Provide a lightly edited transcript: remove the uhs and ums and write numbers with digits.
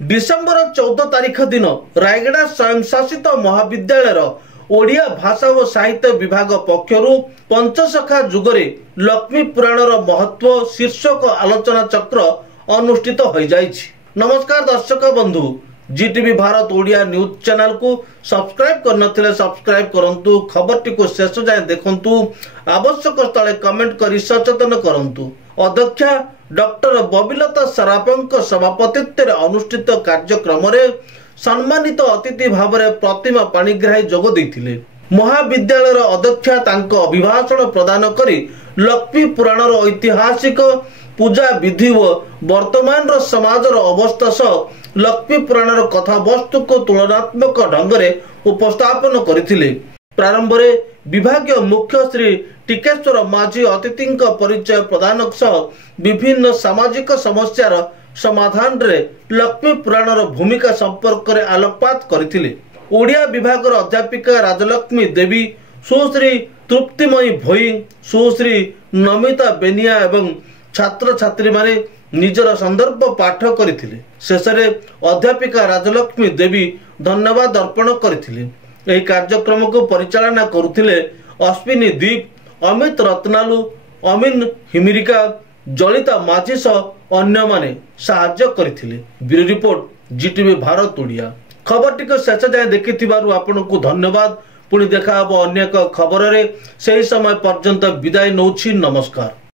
December 14 तारिख दिन रायगड़ा स्वयंशासित महाविद्यालय ओडिया भाषा और साहित्य विभाग पक्षर पंचसखा जुगरे लक्ष्मी पुराणर महत्व शीर्षक आलोचना चक्र अनुष्ठित हो जाइछि। नमस्कार दर्शक बंधु, जीटीवी भारत ओडिया न्यूज चैनल को सब्सक्राइब करनथिले सब्सक्राइब करंतु, खबरटी को शेष जाए देखंतु, आवश्यक स्थले कमेंट करी सचेतन करंतु। अध्यक्षा डॉक्टर बबिलता सराफंक सभापतित्व अनुष्ठित कार्यक्रम रे सम्मानित अतिथि भाव में प्रतिमा पाणिग्राही जोग देथिले। महाविद्यालय अध्यक्षा तांको अभिभाषण प्रदान करी लक्ष्मी पुराणर ऐतिहासिक पूजा विधि व वर्तमान समाजर अवस्था सह लक्ष्मी पुराणर कथा वस्तु को तुलनात्मक ढंग से उपस्थापन करथिले। प्रारंभ में विभागीय मुख्य श्री टिकेश्वर माझी अतिथि परिचय प्रदान सह विभिन्न सामाजिक समस्यार समाधान रे लक्ष्मी पुराणर भूमिका संपर्क में आलोकपात करथिले। ओडिया विभाग अध्यापिका राजलक्ष्मी देवी, सुश्री तृप्तिमयी भोई, सुश्री नमिता बेनिया एवं छात्र छात्री माने निजर संदर्भ पाठ करथिले। शेष में अध्यापिका राजलक्ष्मी देवी धन्यवाद अर्पण करथिले। एही कार्यक्रम को परिचालना करुथिले अश्विनी दीप, अमित रत्नालु, अमीन हिमिरिका, जलिता माझी सह अन्य माने साहाय्य करथिले। Bureau report Zee TV Bharat Odia. खबरटी को शेष जाए देखिथिबारु आपनकु धन्यवाद। पुणी देखा हबो अन्य एक खबर रे। सेही समय पर्यंत विदाय नौछि। नमस्कार।